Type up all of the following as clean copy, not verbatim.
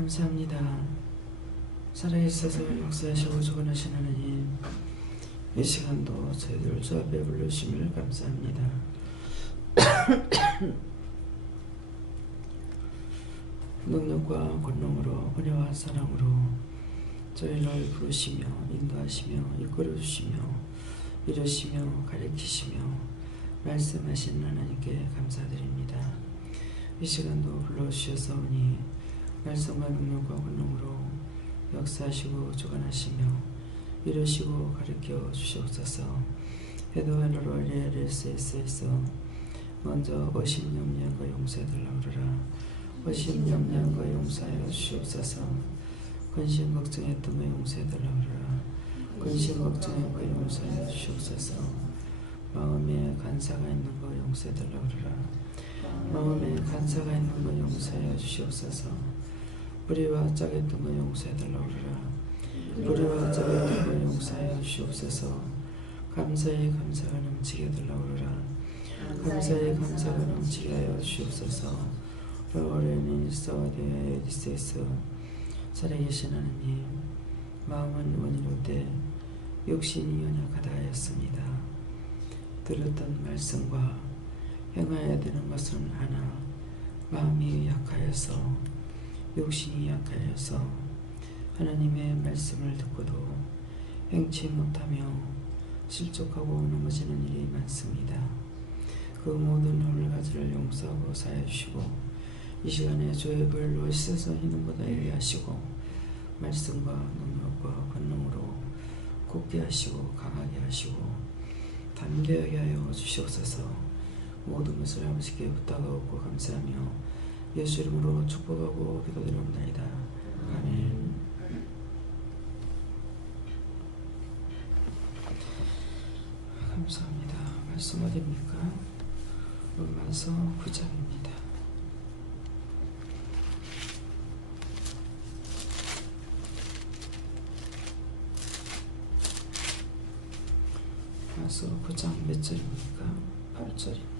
감사합니다. 살아있어서 역사하시고 주관하시는 하나님, 이 시간도 저희들 주 앞에 불러주심을 감사합니다. 능력과 권능으로 은혜와 사랑으로 저희를 부르시며 인도하시며 이끌어주시며 이루시며 가르치시며 말씀하신 하나님께 감사드립니다. 이 시간도 불러주셔서 오니 말씀과 능력과 권능으로 역사하시고 주관하시며 이루시고 가르쳐 주시옵소서. 해도하노로 리에르스에서 먼저 어심염려과 용서해달라 그러라. 어심염려과 용서하여 주시옵소서. 근심 걱정했던 거 용서해달라 그러라. 근심 걱정했던 거 용서하여 주시옵소서. 마음에 간사가 있는 거 용서해달라 그러라. 마음에 간사가 있는 거 용서하여 주시옵소서. 불의와 짜겠던 거 용서해달라 그러라. 불의와 짜겠던 거 용서하여 주시옵소서. 감사에 감사가 넘치게 해달라 그러라. 감사에 감사가 넘치게 하여 주시옵소서. 오래는 일사와되어 에디스에서 살아계신 하나님, 마음은 원이로되 육신이 연약하다 하였습니다. 들었던 말씀과 행해야 되는 것은 하나, 마음이 약하여서 육신이 약하여서 하나님의 말씀을 듣고도 행치 못하며 실족하고 넘어지는 일이 많습니다. 그 모든 허물가지를 용서하고 사해 주시고 이 시간에 죄악을 씻어서 희는보다 일게 하시고 말씀과 능력과 권능으로 굳게 하시고 강하게 하시고 담대하게 하여 주시옵소서. 모든 것을 아버지께 부탁하고 감사하며 예수 이름으로 축복하고 기도드립니다. 아멘. 감사합니다. 말씀 어디입니까? 로마서 9장입니다. 로마서 9장 몇 절입니까? 8절입니다.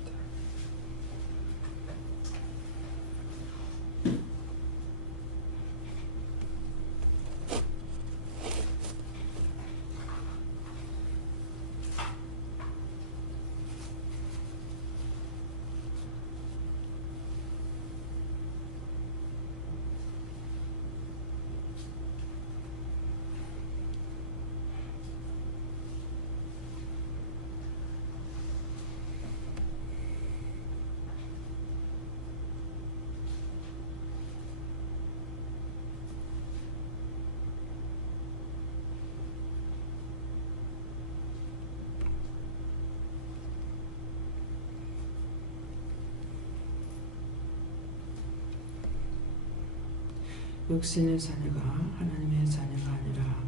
육신의 자녀가 하나님의 자녀가 아니라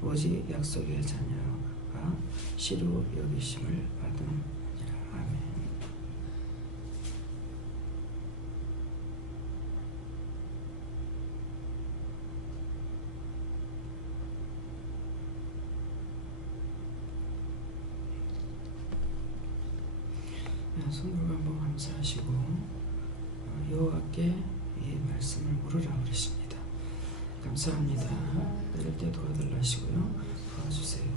오직 약속의 자녀가 시로 여기심을 받음이라. 아멘. 손으로 한번 감사하시고 여호와께 이 말씀을 물으라 그러십니다. 감사합니다. 이럴 때 도와달라 하시고요. 도와주세요.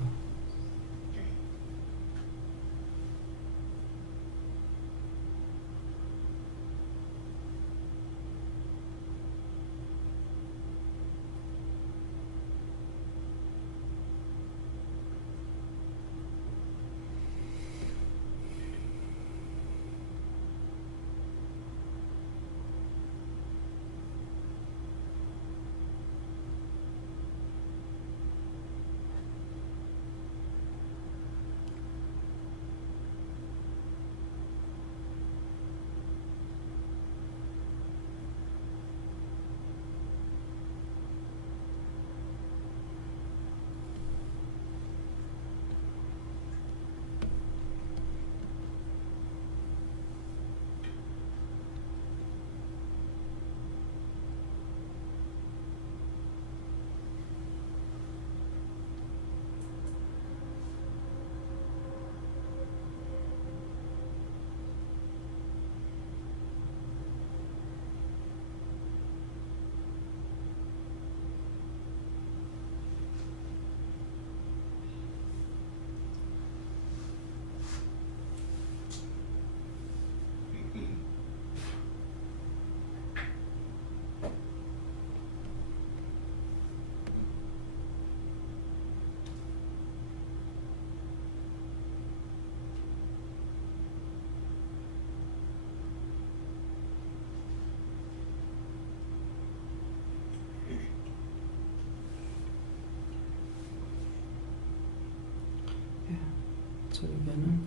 저에게는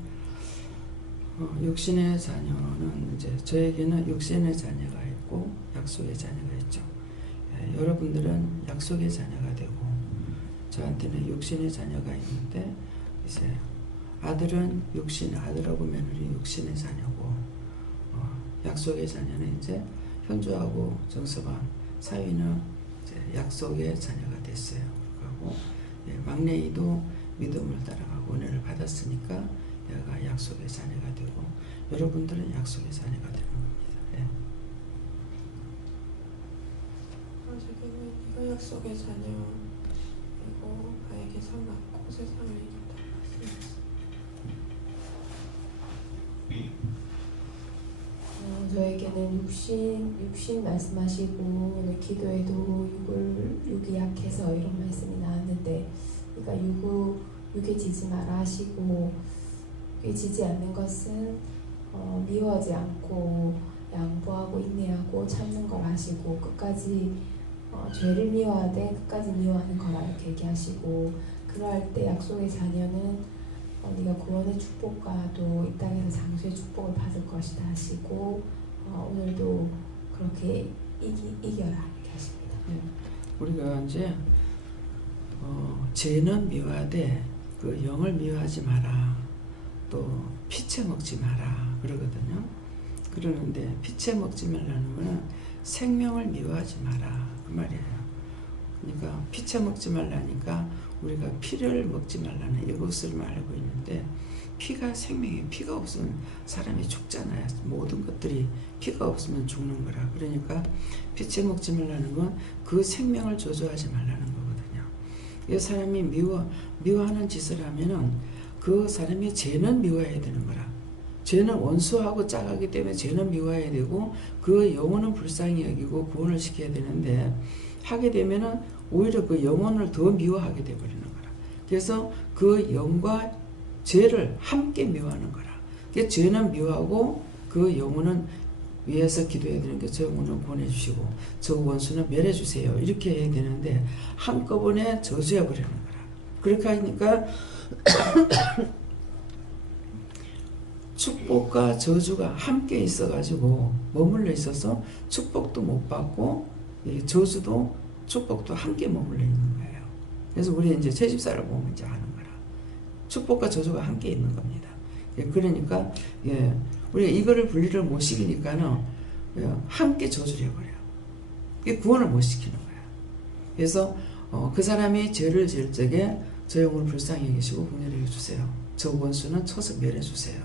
육신의 자녀는 이제 저에게는 육신의 자녀가 있고 약속의 자녀가 있죠. 여러분들은 약속의 자녀가 되고 저한테는 육신의 자녀가 있는데 이제 아들은 아들하고 며느리 육신의 자녀고 약속의 자녀는 이제 현주하고 정서방 사위는 이제 약속의 자녀가 됐어요. 그리고 막내이도 믿음을 따라가고 은혜를 받았으니까 얘가 약속의 자녀가 되고 여러분들은 약속의 자녀가 되는 겁니다. 저에게는 이거 약속의 자녀이고 나에게서 낳고 세상을 이룬다 말씀이었습니다. 저에게는 육신 말씀하시고 오늘 기도에도 육이 약해서 이런 말씀이 나왔는데 그러니까 육에 지지 마라 하시고 육에 지지 않는 것은 미워하지 않고 양보하고 인내하고 참는 걸 하시고 끝까지 죄를 미워하되 끝까지 미워하는 거라 이렇게 얘기하시고 그러할 때 약속의 자녀는 네가 구원의 축복과 또 이 땅에서 장수의 축복을 받을 것이다 하시고 오늘도 그렇게 이겨라 이렇게 하십니다. 우리가 이제 죄는 미워하되 그 영을 미워하지 마라. 또 피채 먹지 마라 그러거든요. 그러는데 피채 먹지 말라는 거는 생명을 미워하지 마라 그 말이에요. 그러니까 피채 먹지 말라니까 우리가 피를 먹지 말라는 이것을 알고 있는데 피가 생명이 피가 없으면 사람이 죽잖아요. 모든 것들이 피가 없으면 죽는 거라. 그러니까 피채 먹지 말라는 건 그 생명을 저주하지 말라는 거거든요. 이 사람이 미워하는 짓을 하면은 그 사람이 죄는 미워해야 되는 거라. 죄는 원수하고 짜가기 때문에 죄는 미워해야 되고 그 영혼은 불쌍히 여기고 구원을 시켜야 되는데 하게 되면은 오히려 그 영혼을 더 미워하게 되어버리는 거라. 그래서 그 영과 죄를 함께 미워하는 거라. 그래서 죄는 미워하고 그 영혼은 위에서 기도해야 되는 게 저 영혼을 구원해주시고 저 원수는 멸해주세요. 이렇게 해야 되는데 한꺼번에 저주해버리는 거라. 그렇게 하니까 축복과 저주가 함께 있어가지고 머물러 있어서 축복도 못 받고 저주도 축복도 함께 머물러 있는 거예요. 그래서 우리 이제 새 집사를 보면 이제 아는 거라. 축복과 저주가 함께 있는 겁니다. 그러니까 우리가 이거를 분리를 못 시키니까는 함께 저주를 해버려요. 구원을 못 시키는 거예요. 그래서 그 사람이 죄를 지을 적에 저 영혼을 불쌍히 여기시고 공연해 주세요. 저 원수는 쳐서 멸해 주세요.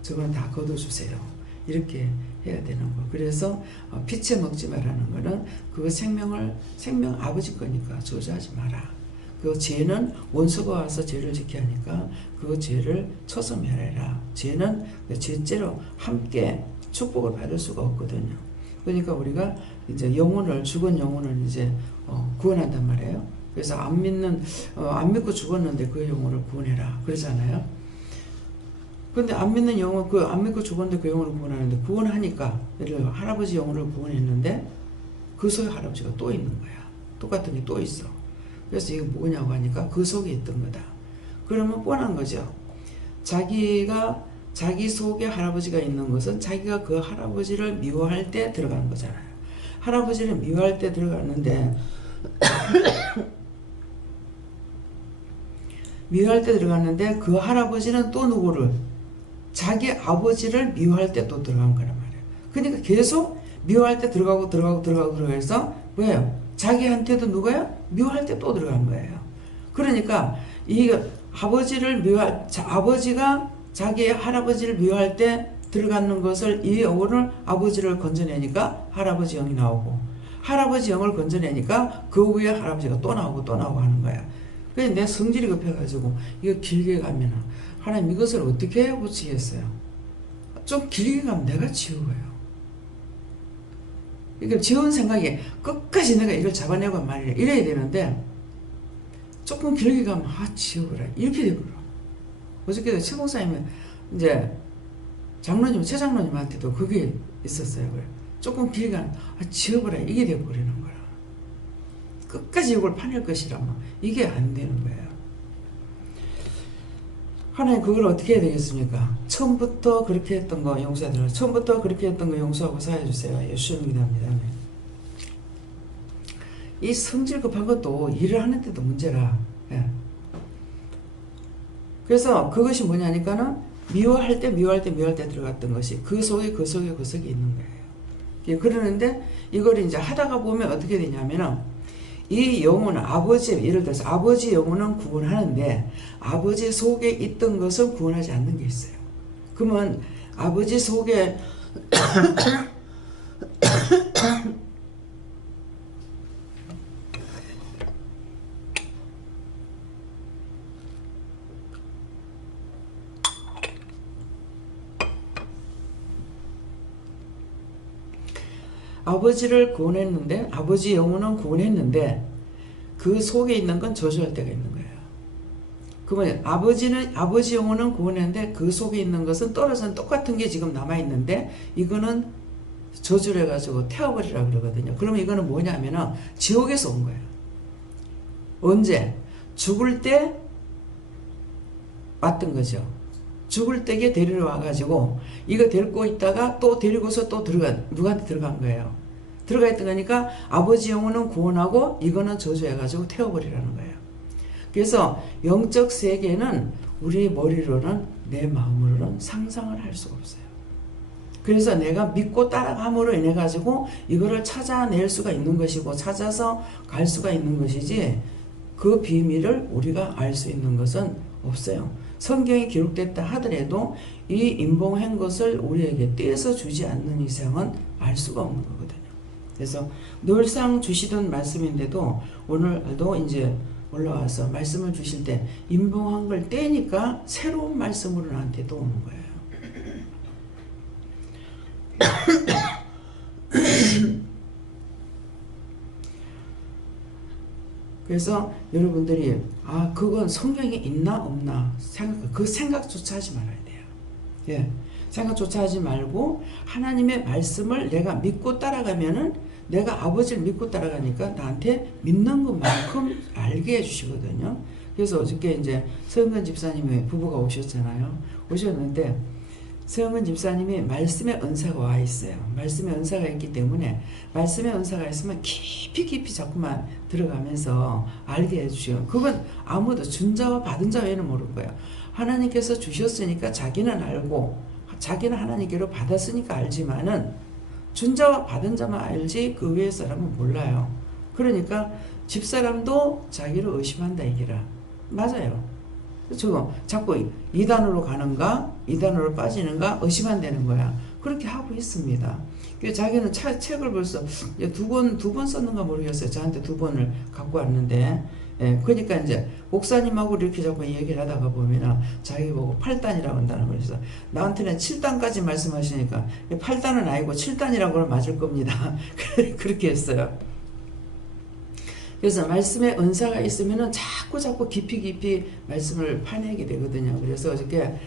저거는 다 걷어주세요. 이렇게 해야 되는 거. 그래서 피채 먹지 말라는 거는 그 생명 아버지 거니까 저주하지 마라. 그 죄는 원수가 와서 죄를 짓게 하니까 그 죄를 쳐서 멸해라. 죄는 죄죄로 함께 축복을 받을 수가 없거든요. 그러니까 우리가 이제 죽은 영혼을 이제 구원한단 말이에요. 그래서 안 믿고 죽었는데 그 영혼을 구원해라. 그러잖아요. 근데 안 믿는 영혼, 안 믿고 죽었는데 그 영혼을 구원하는데 구원하니까, 예를 들어 할아버지 영혼을 구원했는데 그 속에 할아버지가 또 있는 거야. 똑같은 게 또 있어. 그래서 이게 뭐냐고 하니까 그 속에 있던 거다. 그러면 뻔한 거죠. 자기 속에 할아버지가 있는 것은 자기가 그 할아버지를 미워할 때 들어가는 거잖아요. 할아버지를 미워할 때 들어갔는데 미워할 때 들어갔는데 그 할아버지는 또 누구를? 자기 아버지를 미워할 때 또 들어간 거란 말이에요. 그러니까 계속 미워할 때 들어가고 해서 뭐예요? 자기한테도 누가요? 미워할 때 또 들어간 거예요. 그러니까 아버지가 자기 할아버지를 미워할 때 들어가는 것을 이 영혼을 아버지를 건져내니까 할아버지 영이 나오고 할아버지 영을 건져내니까 그 위에 할아버지가 또 나오고 하는 거야. 그래서 내 성질이 급해가지고 이거 길게 가면은 하나님 이것을 어떻게 고치겠어요? 좀 길게 가면 내가 지우고요. 이게 지운 생각에 끝까지 내가 이걸 잡아내고 말이야. 이래야 되는데 조금 길게 가면 지우거라. 이렇게 되거라. 어저께도 최 목사님은 이제 최 장로님한테도 그게 있었어요. 그래. 조금 길게 가면 지워버려. 이게 되어버리는 거라. 끝까지 이걸 파낼 것이라면 이게 안 되는 거예요. 하나님 그걸 어떻게 해야 되겠습니까? 처음부터 그렇게 했던 거 용서해드려. 처음부터 그렇게 했던 거 용서하고 사해주세요. 예수님 기도합니다. 이 성질 급한 것도 일을 하는데도 문제라. 예. 그래서 그것이 뭐냐니까는 미워할 때 들어갔던 것이 그 속에 있는 거예요. 예, 그러는데 이걸 이제 하다가 보면 어떻게 되냐면은 이 영혼은 예를 들어서 아버지 영혼은 구원하는데 아버지 속에 있던 것은 구원하지 않는 게 있어요. 그러면 아버지 속에 아버지를 구원했는데 아버지 영혼은 구원했는데 그 속에 있는 건 저주할 때가 있는 거예요. 그러면 아버지 영혼은 구원했는데 그 속에 있는 것은 떨어진 똑같은 게 지금 남아 있는데 이거는 저주를 해가지고 태워버리라 그러거든요. 그러면 이거는 뭐냐면은 지옥에서 온 거예요. 언제? 죽을 때 왔던 거죠. 죽을 때에 데리러 와가지고 이거 데리고 있다가 또 데리고서 또 누구한테 들어간 거예요. 들어가 있던 거니까 아버지 영혼은 구원하고 이거는 저주해가지고 태워버리라는 거예요. 그래서 영적 세계는 우리 머리로는 내 마음으로는 상상을 할 수가 없어요. 그래서 내가 믿고 따라감으로 인해 가지고 이거를 찾아낼 수가 있는 것이고 찾아서 갈 수가 있는 것이지 그 비밀을 우리가 알 수 있는 것은 없어요. 성경이 기록됐다 하더라도 이 인봉한 것을 우리에게 떼서 주지 않는 이상은 알 수가 없는 거거든요. 그래서 늘상 주시던 말씀인데도 오늘도 이제 올라와서 말씀을 주실 때 인봉한 걸 떼니까 새로운 말씀으로 나한테 또 오는 거예요. 그래서 여러분들이 그건 성경에 있나 없나 그 생각조차 하지 말아야 돼요. 예, 생각조차 하지 말고 하나님의 말씀을 내가 믿고 따라가면은 내가 아버지를 믿고 따라가니까 나한테 믿는 것만큼 알게 해주시거든요. 그래서 어저께 이제 서영근 집사님의 부부가 오셨잖아요. 오셨는데 서영근 집사님이 말씀의 은사가 와 있어요. 말씀의 은사가 있기 때문에 말씀의 은사가 있으면 깊이 자꾸만 들어가면서 알게 해주시고 그건 아무도 준 자와 받은 자 외에는 모르는 거예요. 하나님께서 주셨으니까 자기는 알고 자기는 하나님께로 받았으니까 알지만은 준 자와 받은 자만 알지 그 외의 사람은 몰라요. 그러니까 집사람도 자기를 의심한다 얘기라. 맞아요. 그렇죠. 자꾸 이단으로 가는가 이단으로 빠지는가 의심한다는 거야. 그렇게 하고 있습니다. 자기는 책을 벌써 두 번 썼는가 모르겠어요. 저한테 2번을 갖고 왔는데 예, 그러니까 이제 목사님하고 이렇게 자꾸 얘기를 하다가 보면 자기 보고 8단이라고 한다는 거예요. 나한테는 7단까지 말씀하시니까 8단은 아니고 7단이라고는 맞을 겁니다. 그렇게 했어요. 그래서 말씀에 은사가 있으면은 자꾸 깊이 말씀을 파내게 되거든요. 그래서 어저께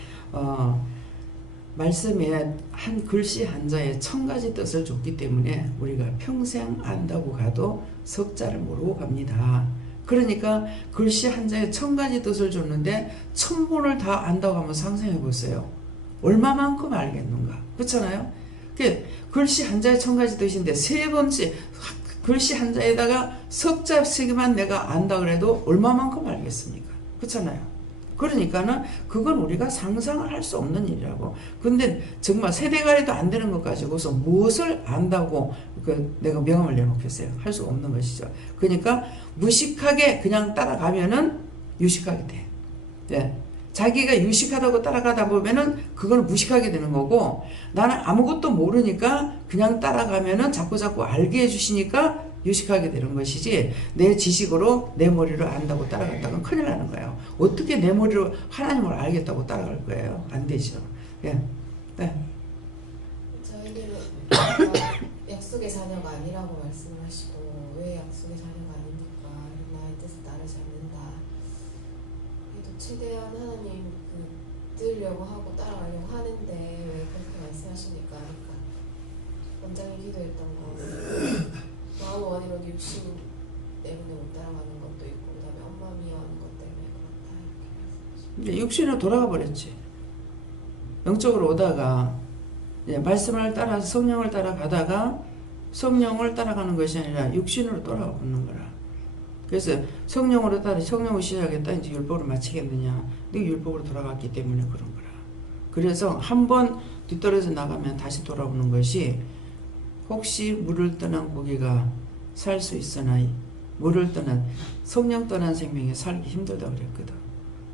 말씀에 한 글씨 한자에 1000가지 뜻을 줬기 때문에 우리가 평생 안다고 가도 석자를 모르고 갑니다. 그러니까 글씨 한자에 1000가지 뜻을 줬는데 1000번을 다 안다고 한번 상상해 보세요. 얼마만큼 알겠는가? 그렇잖아요? 글씨 한자에 1000가지 뜻인데 3번째 글씨 한자에다가 석자 3개만 내가 안다 그래도 얼마만큼 알겠습니까? 그렇잖아요. 그러니까는 그건 우리가 상상을 할 수 없는 일이라고. 근데 정말 세대가리도 안 되는 것 가지고서 무엇을 안다고 내가 명함을 내놓겠어요. 할 수 없는 것이죠. 그러니까 무식하게 그냥 따라가면은 유식하게 돼. 네. 자기가 유식하다고 따라가다 보면은 그건 무식하게 되는 거고 나는 아무것도 모르니까 그냥 따라가면은 자꾸 알게 해주시니까 유식하게 되는 것이지 내 지식으로 내 머리로 안다고 따라갔다간 큰일 나는 거예요. 어떻게 내 머리로 하나님을 알겠다고 따라갈 거예요? 안 되죠. 예. 네. 저희들은 약속의 자녀가 아니라고 말씀을 하시고 왜 약속의 자녀가 아닙니까? 나의 뜻을 따르지 않는다. 그래도 최대한 하나님 들으려고 하고 따라가려고 하는데 왜 그렇게 말씀하시니까 그러니까 원장이 기도했던 거 마음 원이로 육신 때문에 못 따라가는 것도 있고 그 다음에 엄마 미워하는 것 때문에 그렇다 이렇게 말씀하시고 이제 육신으로 돌아가 버렸지. 영적으로 오다가 이제 말씀을 따라서 성령을 따라가다가 성령을 따라가는 것이 아니라 육신으로 돌아가 버는 거라. 그래서 성령으로 시작했다 이제 율법으로 마치겠느냐? 네 율법으로 돌아갔기 때문에 그런 거라. 그래서 한번 뒤떨어져 나가면 다시 돌아오는 것이 혹시 물을 떠난 고기가 살 수 있으나 물을 떠난 성령 떠난 생명이 살기 힘들다고 그랬거든.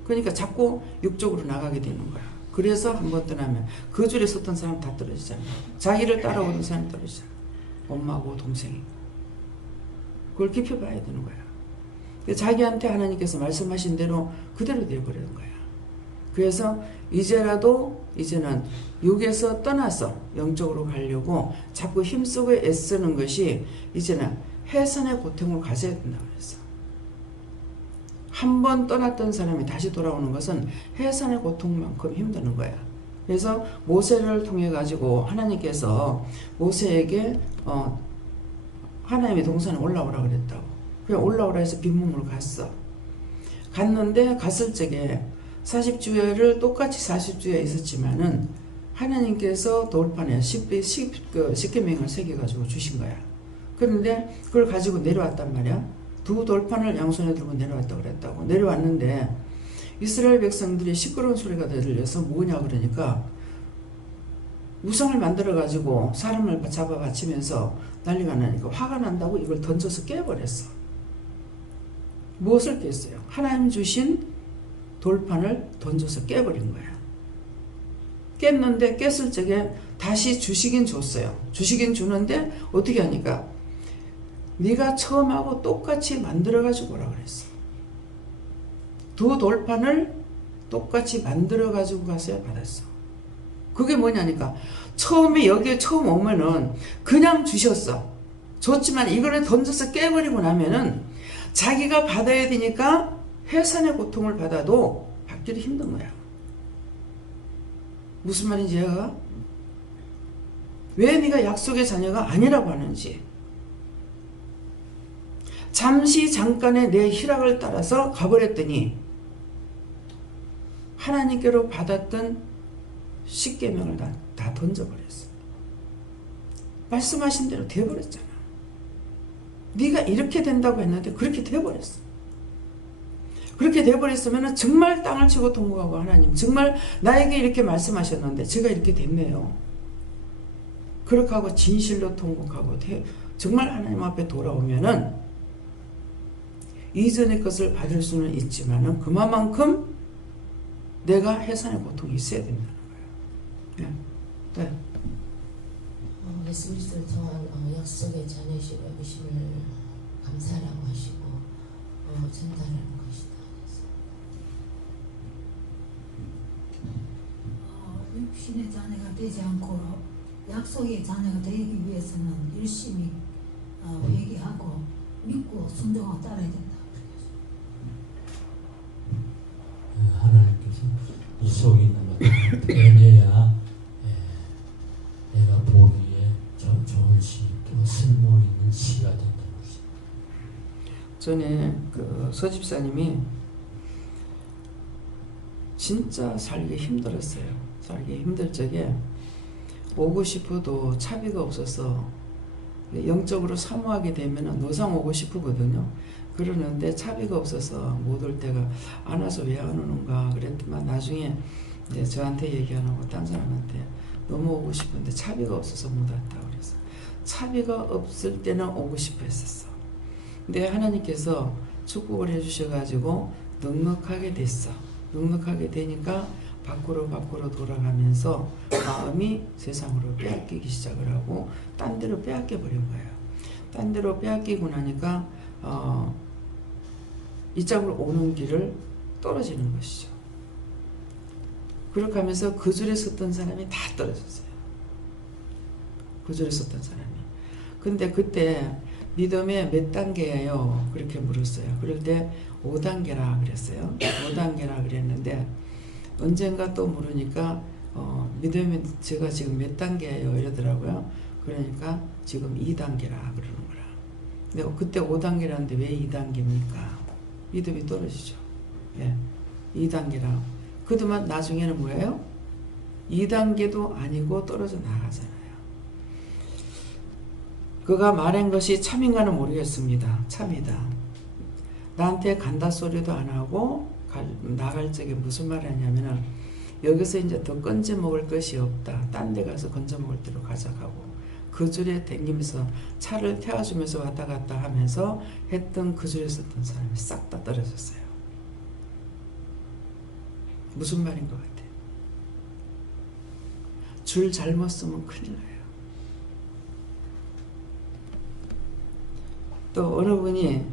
그러니까 자꾸 육적으로 나가게 되는 거야. 그래서 한번 떠나면 그 줄에 섰던 사람 다 떨어지잖아. 자기를 따라오는 사람이 떨어지잖아. 엄마고 동생이고. 그걸 깊이 봐야 되는 거야. 자기한테 하나님께서 말씀하신 대로 그대로 되어버리는 거야. 그래서 이제는 육에서 떠나서 영적으로 가려고 자꾸 힘쓰고 애쓰는 것이 이제는 해산의 고통을 가져야 된다고 그랬어. 한 번 떠났던 사람이 다시 돌아오는 것은 해산의 고통만큼 힘드는 거야. 그래서 모세를 통해 가지고 하나님께서 모세에게 하나님의 동산에 올라오라 그랬다고. 그냥 올라오라 해서 빈몸으로 갔어. 갔는데 갔을 적에 40주야를 똑같이 40주야 있었지만은 하나님께서 돌판에 10계명을 새겨가지고 주신 거야. 그런데 그걸 가지고 내려왔단 말이야. 두 돌판을 양손에 들고 내려왔다고 그랬다고. 내려왔는데 이스라엘 백성들이 시끄러운 소리가 들려서 뭐냐 그러니까 우상을 만들어가지고 사람을 잡아 바치면서 난리가 나니까 화가 난다고 이걸 던져서 깨버렸어. 무엇을 깼어요? 하나님 주신 돌판을 던져서 깨버린 거야. 깼는데 깼을 적에 다시 주시긴 줬어요. 주시긴 주는데 어떻게 하니까 네가 처음하고 똑같이 만들어가지고 오라 그랬어. 두 돌판을 똑같이 만들어가지고 가서야 받았어. 그게 뭐냐니까 처음에 여기에 처음 오면은 그냥 주셨어. 줬지만 이거를 던져서 깨버리고 나면은 자기가 받아야 되니까 해산의 고통을 받아도 받기도 힘든 거야. 무슨 말인지 얘가? 왜 네가 약속의 자녀가 아니라고 하는지. 잠깐의 내 희락을 따라서 가버렸더니 하나님께로 받았던 십계명을 다 던져버렸어. 말씀하신 대로 돼버렸잖아. 네가 이렇게 된다고 했는데 그렇게 돼버렸어. 그렇게 돼버렸으면 정말 땅을 치고 통곡하고 하나님 정말 나에게 이렇게 말씀하셨는데 제가 이렇게 됐네요. 그렇게 하고 진실로 통곡하고 정말 하나님 앞에 돌아오면은 이전의 것을 받을 수는 있지만은 그만큼 내가 해산의 고통이 있어야 된다는 거예요. 네. 예수 그리스도를 통한 약속의 자녀시고 여기심을 감사라고 하시고 전달하는 것이다. 육신의 자녀가 되지 않고 약속의 자녀가 되기 위해서는 열심히 회개하고 믿고 순종하고 따라야 된다. 하나님께서 이 속에 있는 것을 빼내야 내가 보기에 좋은 시, 또 쓸모 있는 시가 된다는 것입니다. 전에 그 서집사님이 진짜 살기 힘들었어요. 살기 힘들 적에 오고 싶어도 차비가 없어서 영적으로 사모하게 되면 노상 오고 싶거든요. 그러는데 차비가 없어서 못 올 때가 안 와서 왜 안 오는가 그랬더만 나중에 이제 저한테 얘기 안 하고 딴 사람한테 너무 오고 싶은데 차비가 없어서 못 왔다 그래서 차비가 없을 때는 오고 싶어 했었어. 근데 하나님께서 축복을 해주셔가지고 넉넉하게 됐어. 넉넉하게 되니까 밖으로 돌아가면서 마음이 세상으로 빼앗기기 시작을 하고 딴 데로 빼앗겨 버린 거예요. 딴 데로 빼앗기고 나니까 이 짝으로 오는 길을 떨어지는 것이죠. 그렇게 하면서 그 줄에 섰던 사람이 다 떨어졌어요. 그 줄에 섰던 사람이. 근데 그때 믿음의 몇 단계예요? 그렇게 물었어요. 그럴 때 5단계라 그랬어요. 5단계라 그랬는데 언젠가 또 물으니까 믿음이 제가 지금 몇 단계예요? 이러더라고요. 그러니까 지금 2단계라 그러는 거라. 근데 그때 5단계라는데 왜 2단계입니까? 믿음이 떨어지죠. 예. 2단계라. 그동안 나중에는 뭐예요? 2단계도 아니고 떨어져 나가잖아요. 그가 말한 것이 참인가는 모르겠습니다. 참이다. 나한테 간다 소리도 안 하고 나갈 적에 무슨 말 하냐면은 여기서 이제 더 건져 먹을 것이 없다. 딴 데 가서 건져 먹을 대로 가져가고 그 줄에 댕기면서 차를 태워주면서 왔다 갔다 하면서 했던 그 줄에 섰던 사람이 싹 다 떨어졌어요. 무슨 말인 것 같아요? 줄 잘못 쓰면 큰일 나요. 또 어느 분이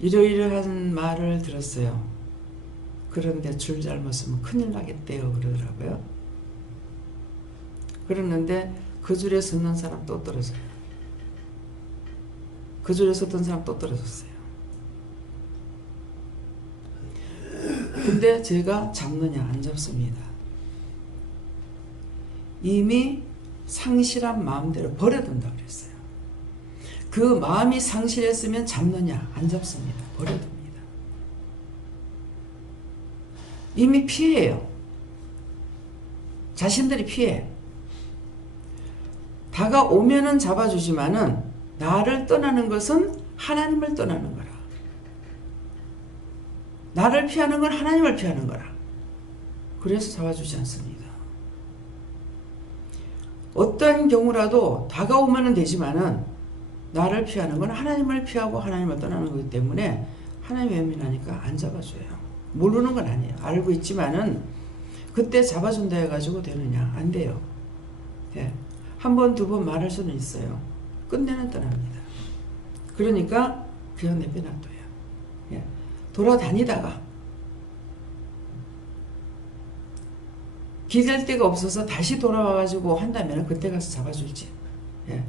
이러이러한 말을 들었어요. 그런데 줄 잘못 쓰면 큰일 나겠대요 그러더라고요. 그러는데 그 줄에 섰는 사람 또 떨어져요. 그 줄에 섰던 사람 또 떨어졌어요. 근데 제가 잡느냐 안 잡습니다. 이미 상실한 마음대로 버려둔다 그랬어요. 그 마음이 상실했으면 잡느냐 안 잡습니다. 버려둡니다. 이미 피해요. 자신들이 피해. 다가오면은 잡아주지만은 나를 떠나는 것은 하나님을 떠나는 거라. 나를 피하는 건 하나님을 피하는 거라. 그래서 잡아주지 않습니다. 어떤 경우라도 다가오면 되지만은 나를 피하는 건 하나님을 피하고 하나님을 떠나는 거기 때문에 하나님이 예민하니까 안 잡아줘요. 모르는 건 아니에요. 알고 있지만은 그때 잡아준다 해가지고 되느냐? 안 돼요. 네. 한 번, 두 번 말할 수는 있어요. 끝내는 떠납니다. 그러니까 그냥 내빼놔둬요. 예. 돌아다니다가 기댈 데가 없어서 다시 돌아와가지고 한다면 그때 가서 잡아줄지. 예.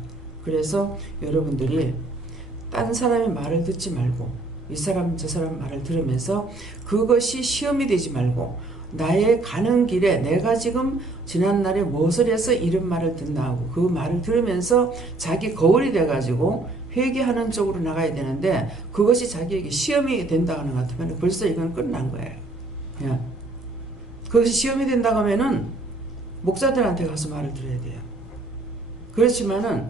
그래서 여러분들이 딴 사람의 말을 듣지 말고 이 사람 저 사람 말을 들으면서 그것이 시험이 되지 말고 나의 가는 길에 내가 지금 지난날에 무엇을 해서 이런 말을 듣나 하고 그 말을 들으면서 자기 거울이 돼가지고 회개하는 쪽으로 나가야 되는데 그것이 자기에게 시험이 된다고 하는 것 같으면 벌써 이건 끝난 거예요. 예. 그것이 시험이 된다고 하면은 목사들한테 가서 말을 들어야 돼요. 그렇지만은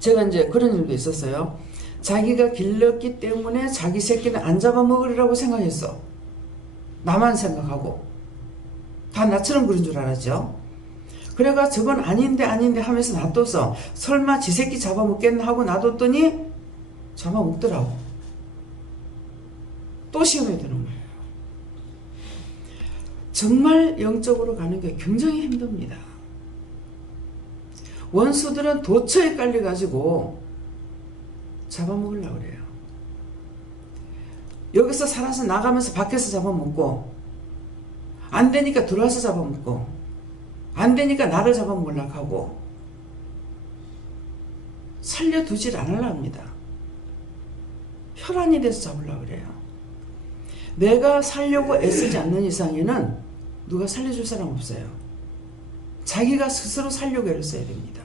제가 이제 그런 일도 있었어요. 자기가 길렀기 때문에 자기 새끼는 안 잡아먹으리라고 생각했어. 나만 생각하고 다 나처럼 그런 줄 알았죠. 그래가 저건 아닌데 하면서 놔둬서 설마 지 새끼 잡아먹겠나 하고 놔뒀더니 잡아먹더라고. 또 시험에 드는 거예요. 정말 영적으로 가는 게 굉장히 힘듭니다. 원수들은 도처에 깔려가지고 잡아먹으려고 그래요. 여기서 살아서 나가면서 밖에서 잡아먹고 안 되니까 들어와서 잡아먹고 안 되니까 나를 잡아먹으려고 하고 살려두질 않으려고 합니다. 혈안이 돼서 잡으려고 그래요. 내가 살려고 애쓰지 않는 이상에는 누가 살려줄 사람 없어요. 자기가 스스로 살려고 애를 써야 됩니다.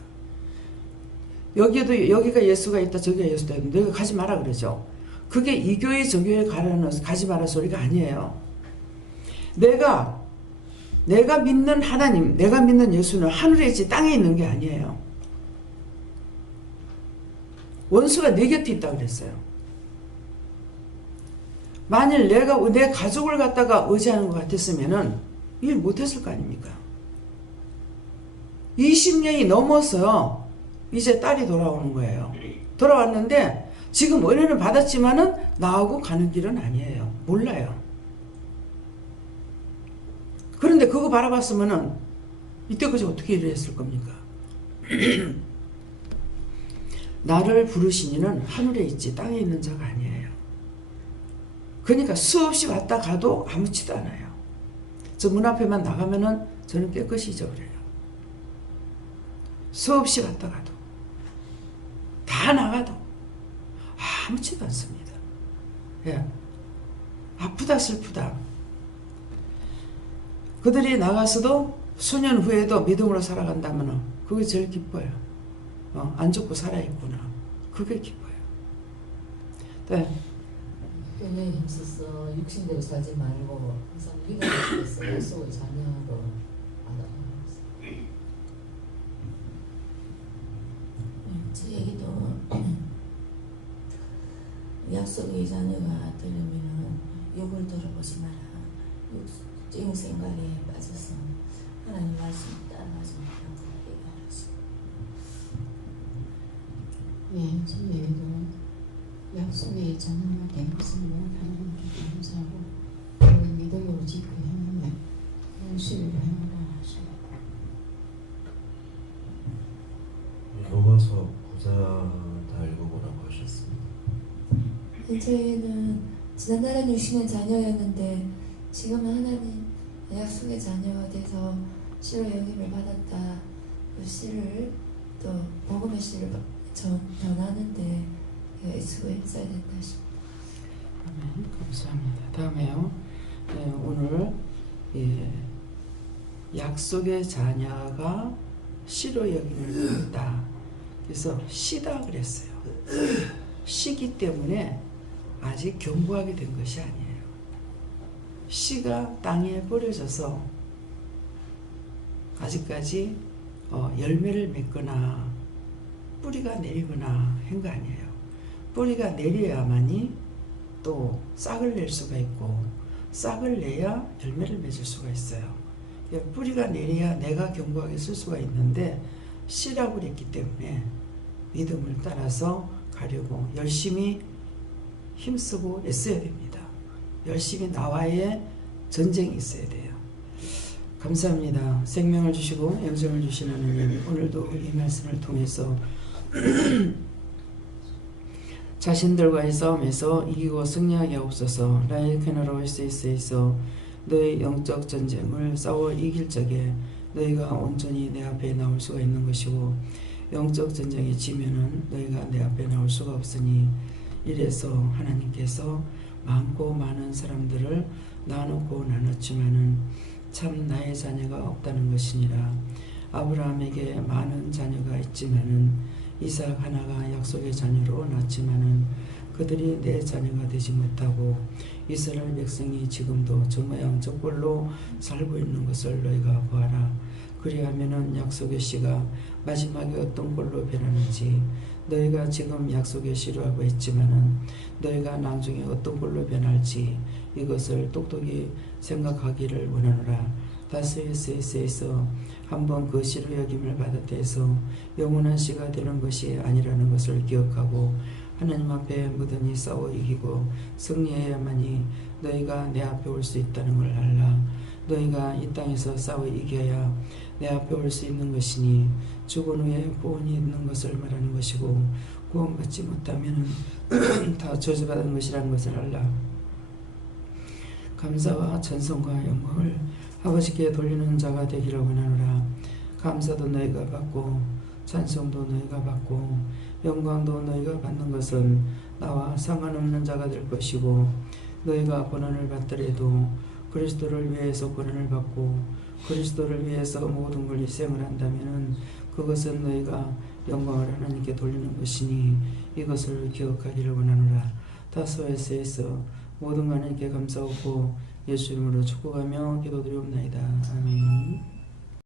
여기가 예수가 있다 저기가 예수가 있다 너희가 가지 마라 그러죠. 그게 이 교회 저 교회 가지 마라 소리가 아니에요. 내가 믿는 하나님, 내가 믿는 예수는 하늘에 있지 땅에 있는 게 아니에요. 원수가 내 곁에 있다고 그랬어요. 만일 내가 내 가족을 갖다가 의지하는 것 같았으면은 일 못했을 거 아닙니까? 20년이 넘어서 이제 딸이 돌아오는 거예요. 돌아왔는데 지금 은혜는 받았지만은 나하고 가는 길은 아니에요. 몰라요. 그런데 그거 바라봤으면은 이때까지 어떻게 일을 했을 겁니까? 나를 부르신 이는 하늘에 있지 땅에 있는 자가 아니에요. 그러니까 수없이 왔다 가도 아무렇지도 않아요. 저 문 앞에만 나가면은 저는 깨끗이 잊어버려요. 수없이 왔다 가도 다 나가도 아무렇지도 않습니다. 예. 아프다 슬프다. 그들이 나가서도 수년 후에도 믿음으로 살아간다면 그게 제일 기뻐요. 안 죽고 살아있구나. 그게 기뻐요. 네. 하나님에 힘써서 육신대로 살지 말고 항상 믿음 속에서 약속의 자녀로 받아들여요. 저에게도 약속의 자녀가 되려면 욕을 들어보지 마라. 육적인 생각에 빠져서 하나님 말씀 따라가지 말라고 얘기하셨습니다. 예, 저희에게도 약속의 자녀가 된 것을 하나님께 감사하고 그 믿음으로 지켜 행하며 열심히 행하라 하십니다. 로마서 9장 다 읽어보라고 하셨습니다. 저희는 지난날은 육신의 자녀였는데 지금은 하나님 약속의 자녀가 돼서 씨로 여김을 받았다. 그 씨를 또 복음의 씨를 전하는데 수고했어야 된다 싶습니다. 아멘. 감사합니다. 다음에요. 네, 오늘 약속의 자녀가 씨로 여김을 받았다. 그래서 씨다 그랬어요. 씨기 때문에 아직 견고하게 된 것이 아니에요. 씨가 땅에 버려져서 아직까지 열매를 맺거나 뿌리가 내리거나 한 거 아니에요. 뿌리가 내려야만이 또 싹을 낼 수가 있고 싹을 내야 열매를 맺을 수가 있어요. 뿌리가 내려야 내가 견고하게 쓸 수가 있는데 씨라고 그랬기 때문에 믿음을 따라서 가려고 열심히 힘쓰고 애써야 됩니다. 열심히 나와의 전쟁이 있어야 돼요. 감사합니다. 생명을 주시고 영생을 주시는 하나님, 오늘도 이 말씀을 통해서 자신들과의 싸움에서 이기고 승리하게 하옵소서. 나의 캐나로 있어 너의 영적 전쟁을 싸워 이길 적에 너희가 온전히 내 앞에 나올 수가 있는 것이고 영적 전쟁에 지면은 너희가 내 앞에 나올 수가 없으니 이래서 하나님께서 많고 많은 사람들을 나누고 나눴지만은 참 나의 자녀가 없다는 것이니라. 아브라함에게 많은 자녀가 있지만은 이삭 하나가 약속의 자녀로 낳지만은 그들이 내 자녀가 되지 못하고 이스라엘 백성이 지금도 저 모양 저 꼴로 살고 있는 것을 너희가 보아라. 그리하면은 약속의 씨가 마지막에 어떤 꼴로 변하는지 너희가 지금 약속의 씨로 하고 있지만은 너희가 나중에 어떤 꼴로 변할지 이것을 똑똑히 생각하기를 원하노라. 다스에서 한번 그 씨로 여김을 받았다 해서 영원한 씨가 되는 것이 아니라는 것을 기억하고 하나님 앞에 무던히 싸워 이기고 승리해야만이 너희가 내 앞에 올 수 있다는 걸 알라. 너희가 이 땅에서 싸워 이겨야 내 앞에 올 수 있는 것이니 죽은 후에 구원이 있는 것을 말하는 것이고 구원받지 못하면 다 저주받은 것이라는 것을 알라. 감사와 찬송과 영광을 아버지께 돌리는 자가 되기를 원하노라. 감사도 너희가 받고 찬송도 너희가 받고 영광도 너희가 받는 것은 나와 상관없는 자가 될 것이고 너희가 고난을 받더라도 그리스도를 위해서 고난을 받고 그리스도를 위해서 모든 걸 희생을 한다면 그것은 너희가 영광을 하나님께 돌리는 것이니 이것을 기억하기를 원하노라. 다소에서 모든 하나님께 감사하고 예수 이름으로 축복하며 기도드리옵나이다. 아멘.